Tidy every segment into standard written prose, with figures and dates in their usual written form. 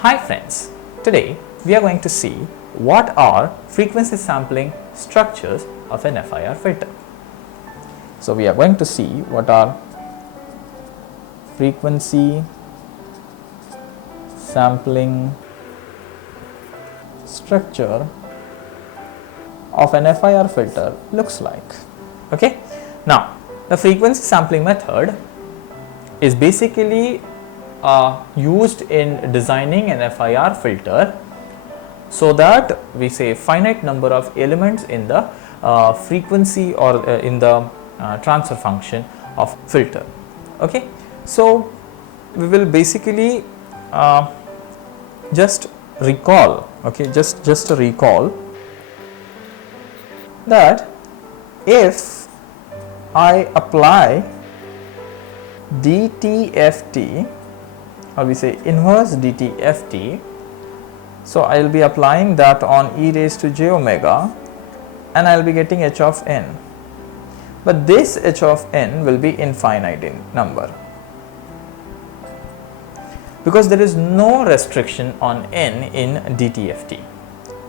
Hi friends, today we are going to see what are frequency sampling structures of an FIR filter. So we are going to see what are frequency sampling structure of an FIR filter looks like. Okay, now the frequency sampling method is basically used in designing an FIR filter so that we say finite number of elements in the frequency or in the transfer function of filter. Okay, so we will basically just recall, okay, just to recall that if I apply DTFT, or we say inverse DTFT, so I will be applying that on e raised to j omega and I will be getting h of n, but this h of n will be infinite in number because there is no restriction on n in DTFT.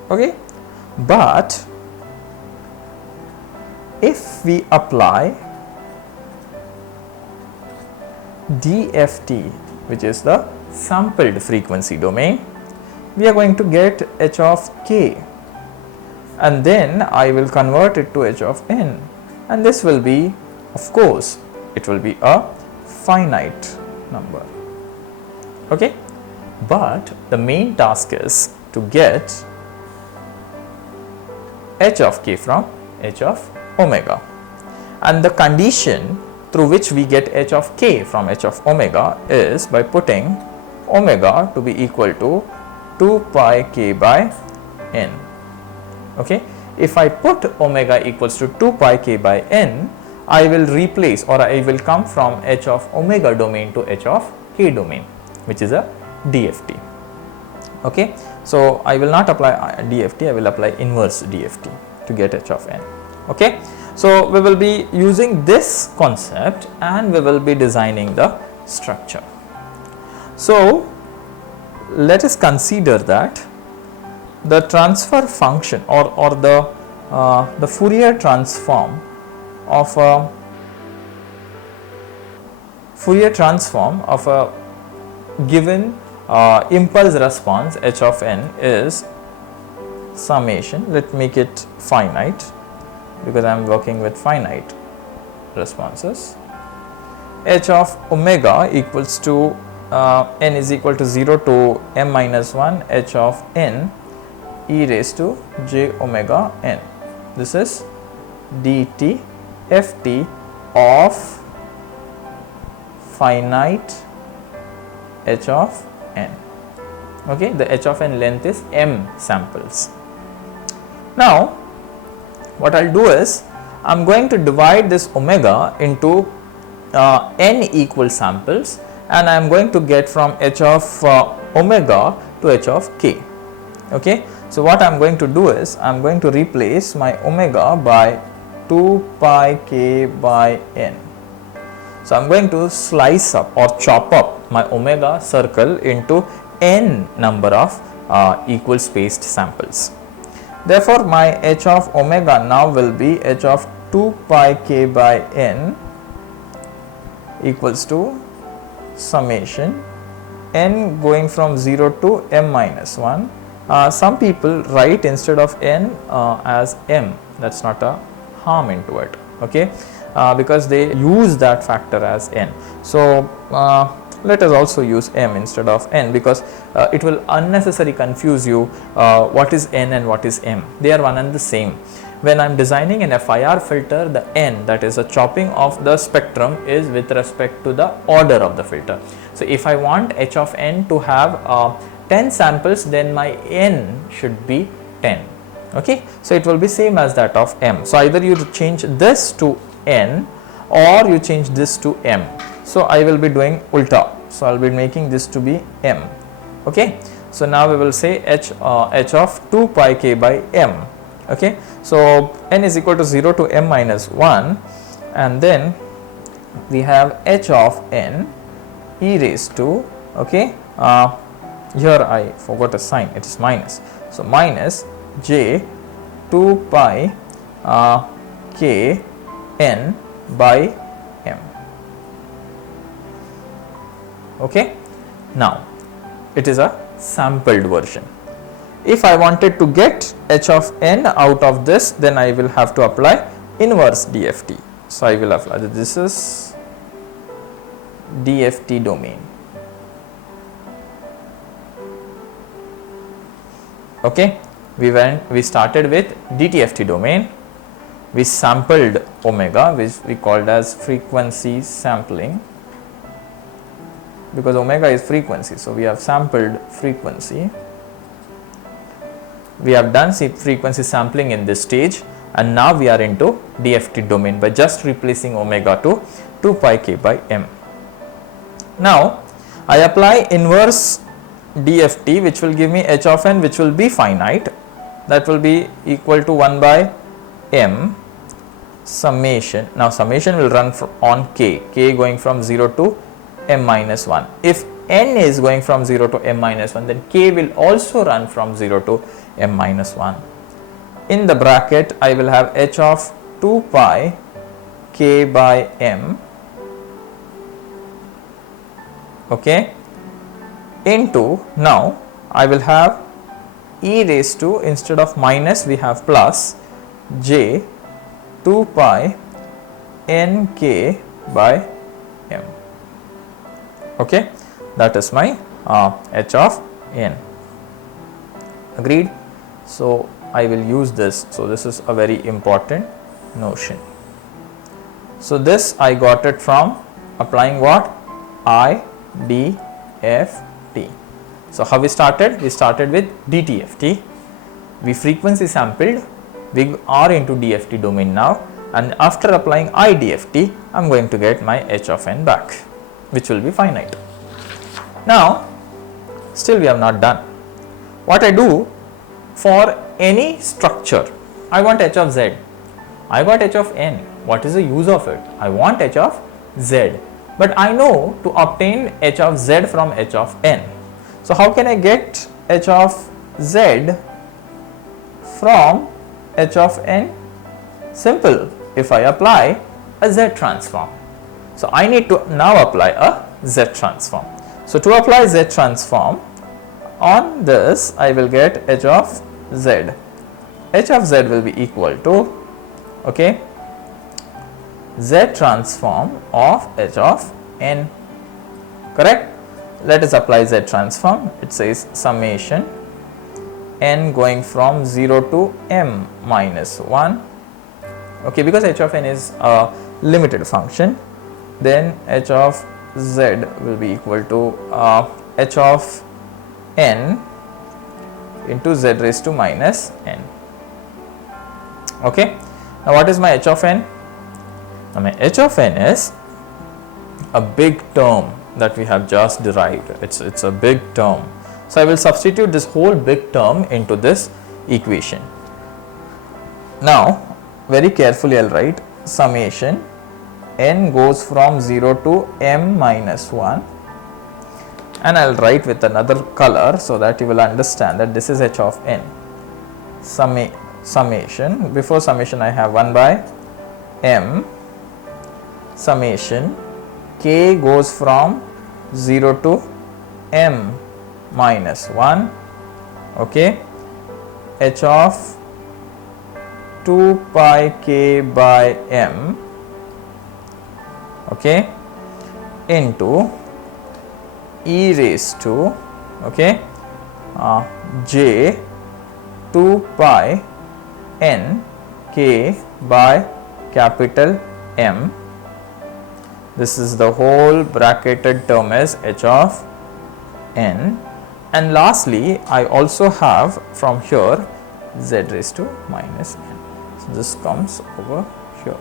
Okay, but if we apply DFT, which is the sampled frequency domain, we are going to get h of k, and then I will convert it to h of n, and this will be, of course, it will be a finite number. Okay, but the main task is to get h of k from h of omega, and the condition through which we get h of k from h of omega is by putting omega to be equal to 2 pi k by n. Okay, if I put omega equals to 2 pi k by n, I will replace, or I will come from h of omega domain to h of k domain, which is a DFT. Okay, so I will not apply DFT, I will apply inverse DFT to get h of n. Okay, so we will be using this concept and we will be designing the structure. So let us consider that the transfer function or the Fourier transform of a given impulse response h of n is summation. Let me make it finite because I am working with finite responses. H of omega equals to n is equal to 0 to m minus 1 h of n e raised to j omega n. This is dt ft of finite h of n. Okay, the h of n length is m samples. Now what I will do is I am going to divide this omega into n equal samples, and I am going to get from h of omega to h of k. Okay, so what I am going to do is I am going to replace my omega by 2 pi k by n. So I am going to slice up or chop up my omega circle into n number of equal spaced samples. Therefore, my h of omega now will be h of 2 pi k by n equals to summation n going from 0 to m minus 1. Some people write instead of n as m. That is not a harm into it, okay, because they use that factor as n. So let us also use m instead of n because it will unnecessarily confuse you what is n and what is m. They are one and the same. When I am designing an FIR filter, the n, that is a chopping of the spectrum, is with respect to the order of the filter. So if I want h of n to have 10 samples, then my n should be 10. Okay, so it will be same as that of m. So either you change this to n or you change this to m. So I will be doing ulta. So I will be making this to be m. Okay, so now we will say h of 2 pi k by m. Okay, so n is equal to 0 to m minus 1, and then we have h of n e raised to, okay, here I forgot a sign, it is minus. So minus j 2 pi k n by m. Okay. Now it is a sampled version. If I wanted to get h of n out of this, then I will have to apply inverse DFT. So I will apply this is DFT domain. Okay, we started with DTFT domain. We sampled omega, which we called as frequency sampling, because omega is frequency. So we have sampled frequency. We have done frequency sampling in this stage, and now we are into DFT domain by just replacing omega to 2 pi k by m. Now I apply inverse DFT, which will give me h of n, which will be finite, that will be equal to 1 by m summation. Now summation will run on k going from 0 to m minus 1. If n is going from 0 to m minus 1, then k will also run from 0 to m minus 1. In the bracket I will have h of 2 pi k by m, okay, into, now I will have e raised to, instead of minus we have plus, j 2 pi n k by m. Okay, that is my h of n. Agreed? So I will use this. So this is a very important notion. So this I got it from applying what? IDFT. So how we started? We started with DTFT. We frequency sampled. We are into DFT domain now, and after applying IDFT, I am going to get my h of n back, which will be finite. Now still we have not done. What I do, for any structure, I want h of z, I got h of n. What is the use of it? I want h of z, but I know to obtain h of z from h of n. So how can I get h of z from h of n? Simple, if I apply a z transform. So I need to now apply a z transform. So to apply z transform on this, I will get h of z. H of z will be equal to, okay, z transform of h of n. Correct? Let us apply z transform. It says summation n going from 0 to m minus 1. Okay, because h of n is a limited function, then h of z will be equal to h of n into z raised to minus n. Okay. Now what is my h of n? Now my h of n is a big term that we have just derived. It's a big term. So I will substitute this whole big term into this equation. Now very carefully I will write summation n goes from 0 to m minus 1, and I will write with another color so that you will understand that this is h of n. Summation, before summation I have 1 by m summation k goes from 0 to m minus 1, okay, h of 2 pi k by m, okay, into e raised to, okay, j 2 pi n k by capital M. This is the whole bracketed term as h of n, and lastly I also have from here z raised to minus n. So this comes over here.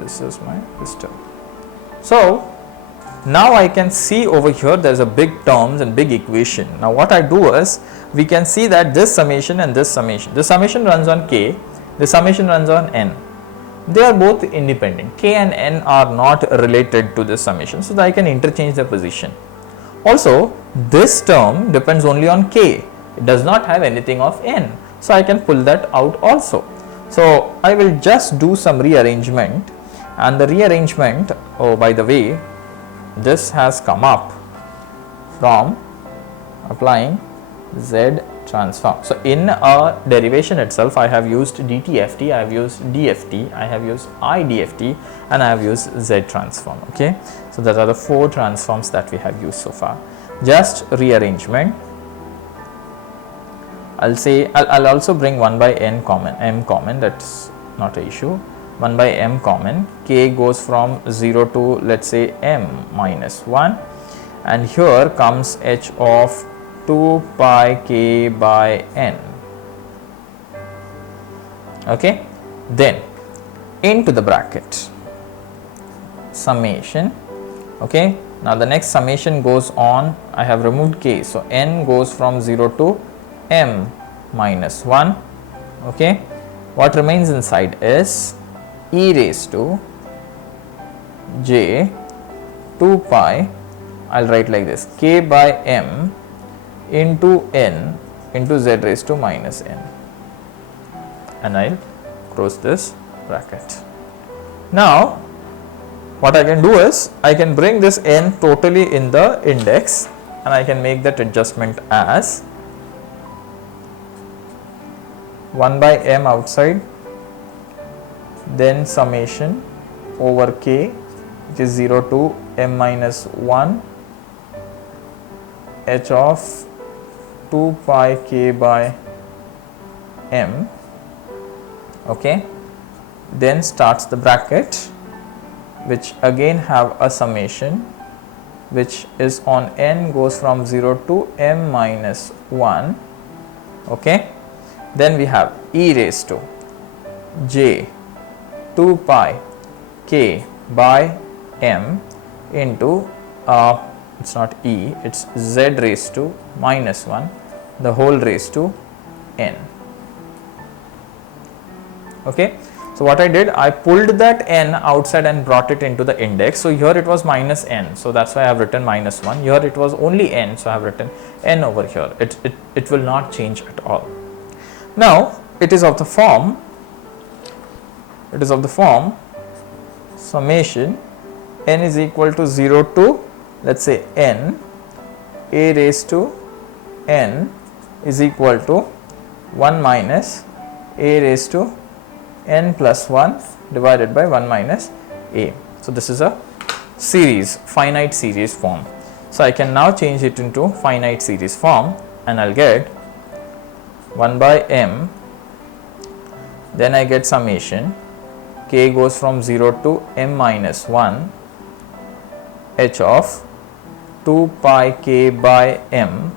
This is my term. So now I can see over here there is a big terms and big equation. Now what I do is, we can see that this summation and this summation runs on k, the summation runs on n. They are both independent. K and n are not related to this summation, so that I can interchange their position. Also, this term depends only on k, it does not have anything of n, so I can pull that out also. So I will just do some rearrangement, and the rearrangement, oh by the way, this has come up from applying z transform. So in a derivation itself, I have used dtft, I have used dft, I have used idft, and I have used z transform. Okay, so that are the 4 transforms that we have used so far. Just rearrangement. I'll also bring 1 by n common, m common, that's not an issue. 1 by m common, k goes from 0 to, let's say, m minus 1, and here comes h of 2 pi k by n. Okay, then into the bracket summation. Okay, now the next summation goes on, I have removed k, so n goes from 0 to m minus 1. Okay, what remains inside is e raised to j 2 pi, I'll write like this, k by m into n into z raised to minus n, and I'll close this bracket. Now what I can do is I can bring this n totally in the index, and I can make that adjustment as 1 by m outside, then summation over k, which is 0 to m minus 1, h of 2 pi k by m. Okay, then starts the bracket, which again have a summation, which is on n goes from 0 to m minus 1. Okay, then we have e raised to j 2 pi k by m into it's not e, it's z raised to minus 1, the whole raised to n. Okay, so what I did, I pulled that n outside and brought it into the index. So here it was minus n, so that's why I have written minus 1. Here it was only n, so I have written n over here. It will not change at all. Now it is of the form summation n is equal to 0 to, let's say, n, a raised to n is equal to 1 minus a raised to n plus 1 divided by 1 minus a. So this is a series, finite series form. So I can now change it into finite series form, and I'll get 1 by m, then I get summation, k goes from 0 to m minus 1, h of 2 pi k by m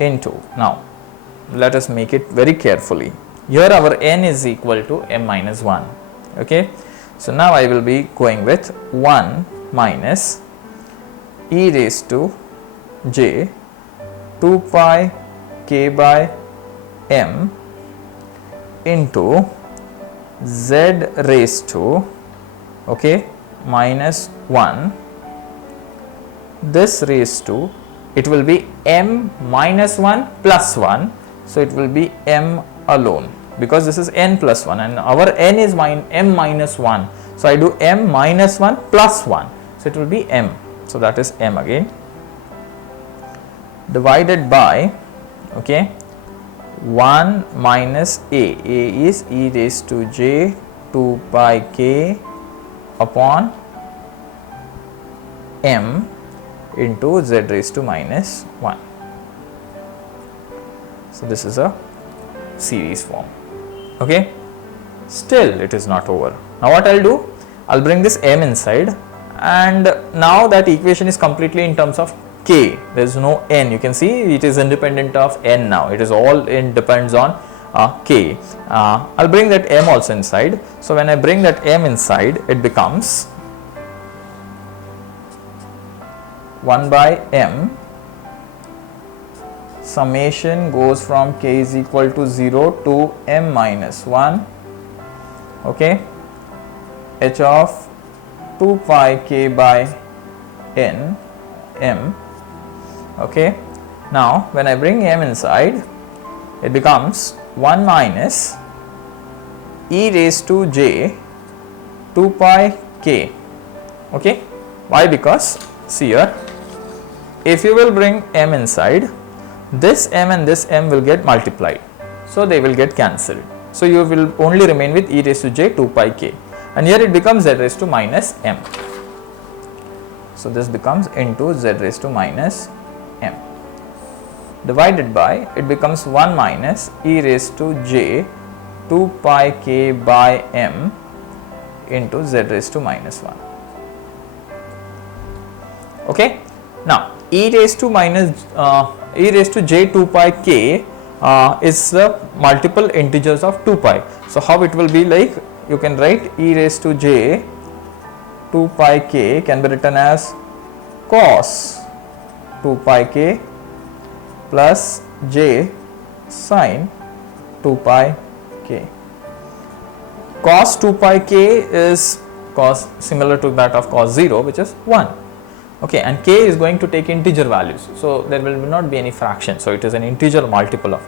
into, now let us make it very carefully. Here our n is equal to m minus 1. Okay, so now I will be going with 1 minus e raised to j 2 pi k by m into z raised to, okay, minus 1, this raised to, it will be m minus 1 plus 1, so it will be m alone, because this is n plus 1 and our n is m minus 1, so I do m minus 1 plus 1, so it will be m, so that is m again, divided by, okay, 1 minus a is e raised to j 2 pi k upon m into z raised to minus 1. So this is a series form. Okay, still it is not over. Now what I'll do, I'll bring this m inside, and now that equation is completely in terms of k, there is no n. You can see it is independent of n now, it is all depends on k. I'll bring that m also inside. So when I bring that m inside, it becomes 1 by m, summation goes from k is equal to 0 to m minus 1, okay, h of 2 pi k by n m. Okay. Now when I bring m inside, it becomes 1 minus e raised to j 2 pi k. Okay. Why? Because see here, if you will bring m inside, this m and this m will get multiplied, so they will get cancelled. So you will only remain with e raised to j 2 pi k, and here it becomes z raised to minus m. So this becomes into z raised to minus m, divided by, it becomes 1 minus e raised to j 2 pi k by m into z raised to minus 1. Okay. Now e raised to j 2 pi k is the multiple integers of 2 pi. So how it will be like, you can write e raised to j 2 pi k can be written as cos 2 pi k plus j sin 2 pi k. Cos 2 pi k is cos similar to that of cos 0, which is 1. Okay, and k is going to take integer values, so there will not be any fraction, so it is an integer multiple of,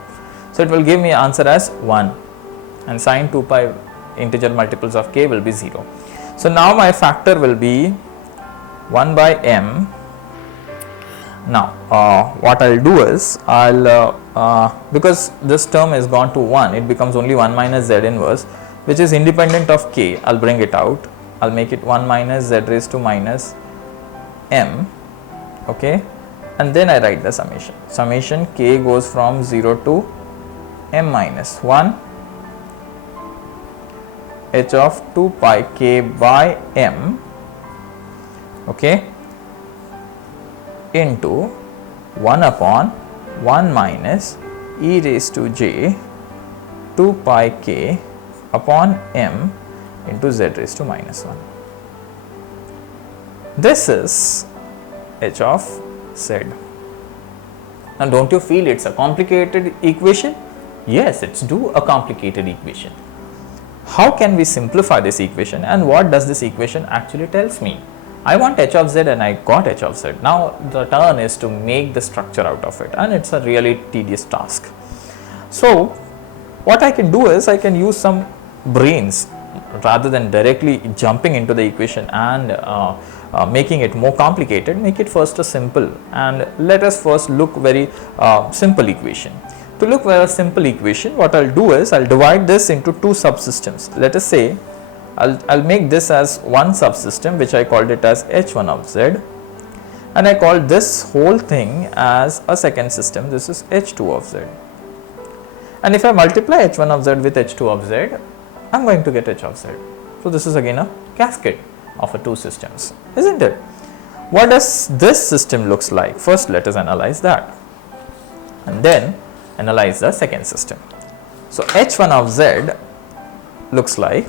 so it will give me answer as 1, and sin 2 pi integer multiples of k will be 0. So now my factor will be 1 by m. Now what I'll do is, because this term is gone to 1, it becomes only 1 minus z inverse, which is independent of k. I'll bring it out, I'll make it 1 minus z raised to minus m. Okay, and then I write the summation. Summation k goes from 0 to m minus 1 h of 2 pi k by m, okay, into 1 upon 1 minus e raised to j 2 pi k upon m into z raised to minus 1. This is h of z. Now don't you feel it's a complicated equation? Yes, it's a complicated equation. How can we simplify this equation, and what does this equation actually tells me? I want h of z and I got h of z. Now the turn is to make the structure out of it, and it's a really tedious task. So what I can do is, I can use some brains rather than directly jumping into the equation and making it more complicated. Make it first a simple, and let us first look very simple equation. To look for a simple equation, what I'll do is, I'll divide this into two subsystems. Let us say I'll make this as one subsystem, which I called it as h1 of z, and I call this whole thing as a second system. This is h2 of z, and if I multiply h1 of z with h2 of z, I'm going to get h of z. So this is again a cascade of a two systems, isn't it? What does this system looks like? First let us analyze that, and then analyze the second system. So h1 of z looks like,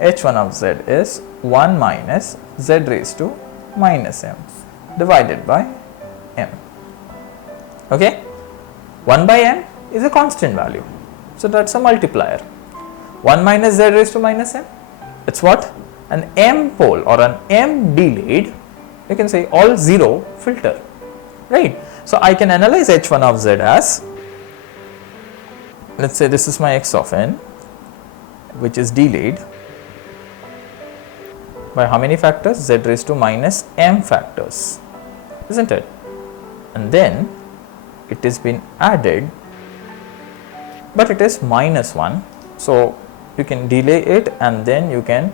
h1 of z is 1 minus z raised to minus m divided by m. Okay, 1 by m is a constant value, so that's a multiplier. 1 minus z raised to minus m, it's what? An m pole or an m delayed, you can say all zero filter, right? So I can analyze h1 of z as, let's say this is my x of n, which is delayed by how many factors? Z raised to minus m factors, isn't it? And then it has been added, but it is minus 1, so you can delay it and then you can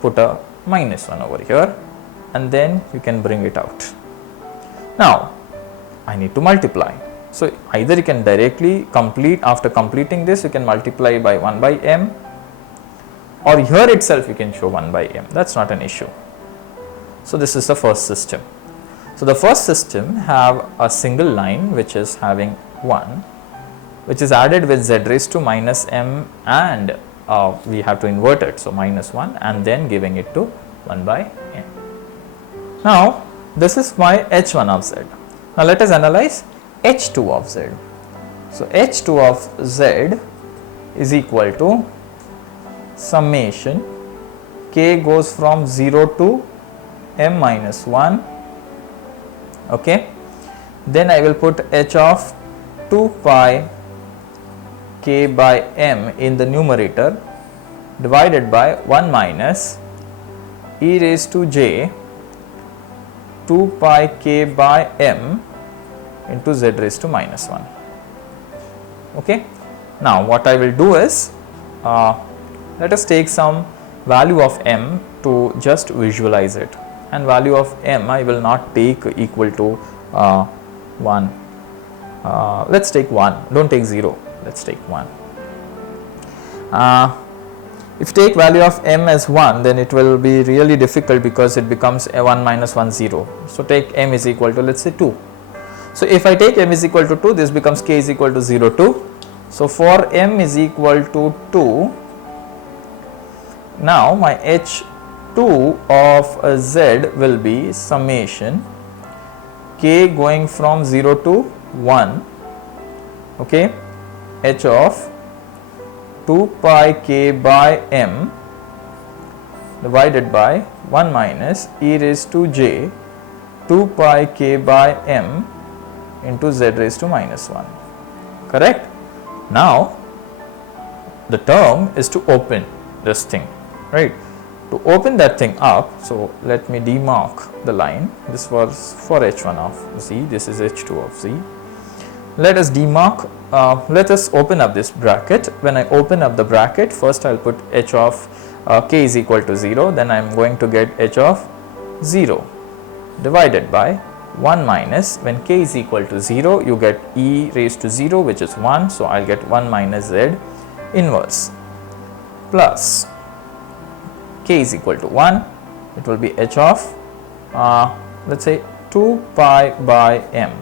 put a minus 1 over here, and then you can bring it out. Now I need to multiply, so either you can directly complete, after completing this you can multiply by 1 by m, or here itself you can show 1 by m, that's not an issue. So this is the first system. So the first system have a single line which is having 1, which is added with z raised to minus m, and we have to invert it, so minus 1, and then giving it to 1 by m. Now this is my h1 of z. Now let us analyze h2 of z. So h2 of z is equal to summation k goes from 0 to m minus 1. Okay. Then I will put h of 2 pi k by m in the numerator divided by 1 minus e raised to j 2 pi k by m into z raised to minus 1. Okay. Now what I will do is, let us take some value of m to just visualize it, and value of m I will not take equal to 1. Let's take 1, don't take 0, let's take 1. If you take value of m as 1, then it will be really difficult because it becomes a 1 minus 1 0. So take m is equal to, let's say, 2. So if I take m is equal to 2, this becomes k is equal to 0 2. So for m is equal to 2, now my h2 of z will be summation k going from 0 to 1, okay, h of 2 pi k by m divided by 1 minus e raised to j 2 pi k by m into z raised to minus 1. Correct? Now the term is to open this thing, right? To open that thing up, so let me demark the line. This was for h1 of z, this is h2 of z. Let us demark, let us open up this bracket. When I open up the bracket, first I will put h of k is equal to 0, then I am going to get h of 0 divided by 1 minus, when k is equal to 0, you get e raised to 0, which is 1, so I will get 1 minus z inverse, plus k is equal to 1, it will be h of let's say 2 pi by m,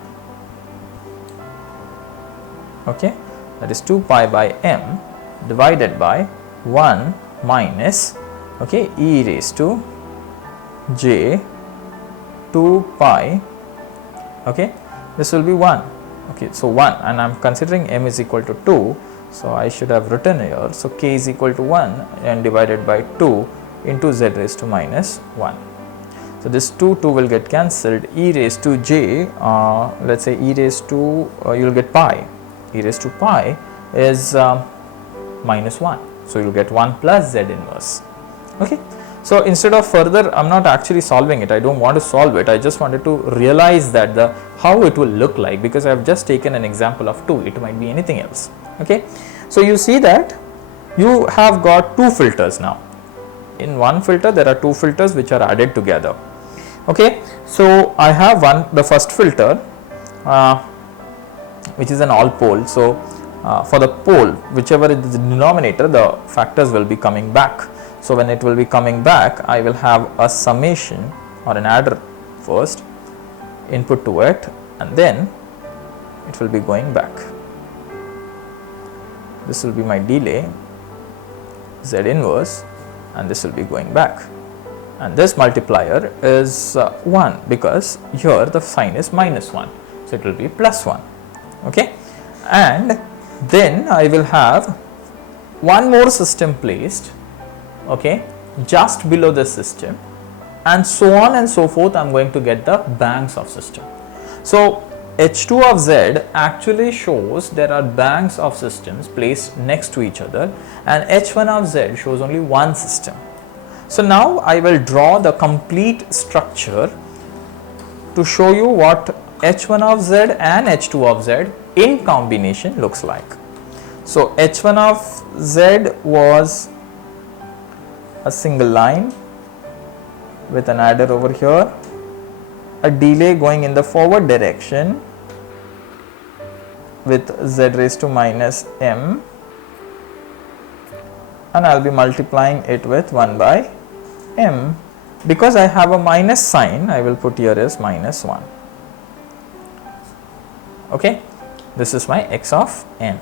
okay, that is 2 pi by m divided by 1 minus, okay, e raised to j 2 pi, okay, this will be 1, okay, so 1, and I am considering m is equal to 2, so I should have written here, so k is equal to 1 and divided by 2 into z raised to minus 1. So this 2 will get cancelled, e raised to j, let's say e raised to, you will get pi, e raised to pi is minus 1, so you will get 1 plus z inverse, okay. So instead of further, I am not actually solving it, I do not want to solve it, I just wanted to realize that how it will look like, because I have just taken an example of 2, it might be anything else, okay. So you see that you have got 2 filters now. In one filter there are 2 filters which are added together, okay. So I have the first filter which is an all pole, so for the pole whichever is the denominator, the factors will be coming back. So when it will be coming back, I will have a summation or an adder first input to it, and then it will be going back. This will be my delay z inverse, and this will be going back, and this multiplier is 1 because here the sign is minus 1, so it will be plus 1, okay. And then I will have one more system placed, okay, just below the system, and so on and so forth. I am going to get the banks of system. So h2 of z actually shows there are banks of systems placed next to each other, and h1 of z shows only one system. So now I will draw the complete structure to show you what h1 of z and h2 of z in combination looks like. So h1 of z was a single line with an adder over here, a delay going in the forward direction with z raised to minus m, and I will be multiplying it with 1 by m. Because I have a minus sign, I will put here as minus 1, okay. This is my x of n.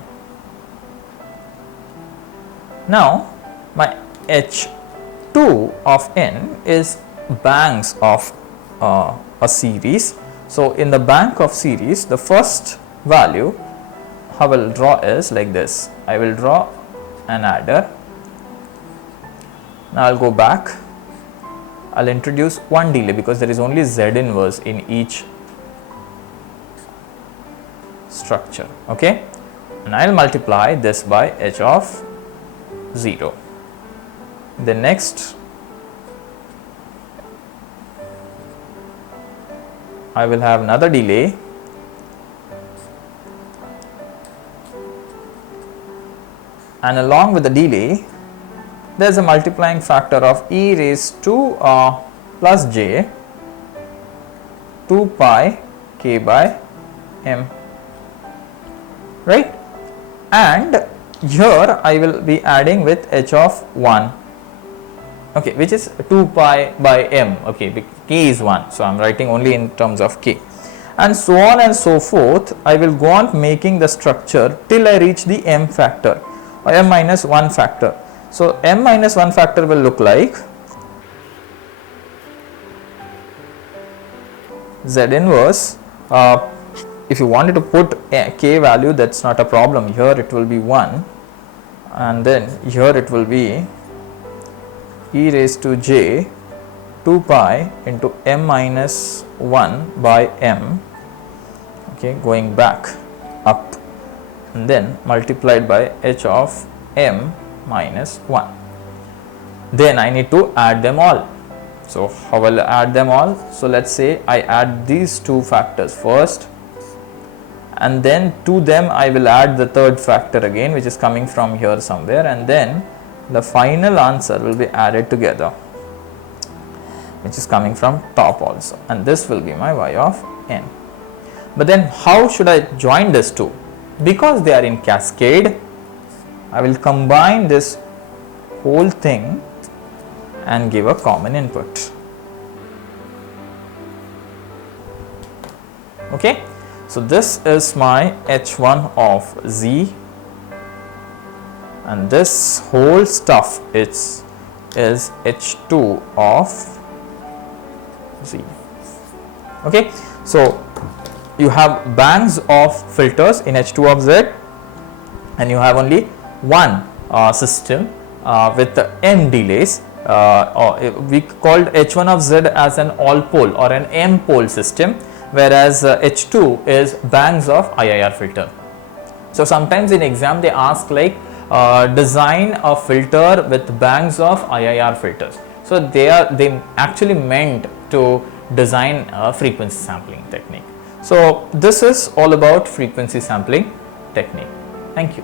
Now my h2 of n is banks of a series. So in the bank of series, the first value I will draw is like this. I will draw an adder. Now I will go back I'll introduce one delay because there is only Z inverse in each structure. Okay, and I'll multiply this by h of 0. Then next I will have another delay, and along with the delay there is a multiplying factor of e raised to plus j 2 pi k by m, right? And here I will be adding with h of 1, okay, which is 2 pi by m, okay, k is 1, so I am writing only in terms of k, and so on and so forth. I will go on making the structure till I reach the m factor or m minus 1 factor. So m minus 1 factor will look like Z inverse. If you wanted to put a k value, that's not a problem. Here it will be 1, and then here it will be e raised to j 2 pi into m minus 1 by m, okay, going back up, and then multiplied by h of m minus 1. Then I need to add them all. So how will I add them all? So let's say I add these two factors first, and then to them I will add the third factor again, which is coming from here somewhere, and then the final answer will be added together, which is coming from top also, and this will be my y of n. But then how should I join these two? Because they are in cascade, I will combine this whole thing and give a common input. Okay, so this is my h1 of z, and this whole stuff is h2 of z. Okay, so you have bands of filters in h2 of z, and you have only one system with the m delays. We called h1 of z as an all pole or an m pole system, whereas h2 is bands of IIR filter. So sometimes in exam they ask like design a filter with bands of IIR filters. So they actually meant to design a frequency sampling technique. So this is all about frequency sampling technique. Thank you.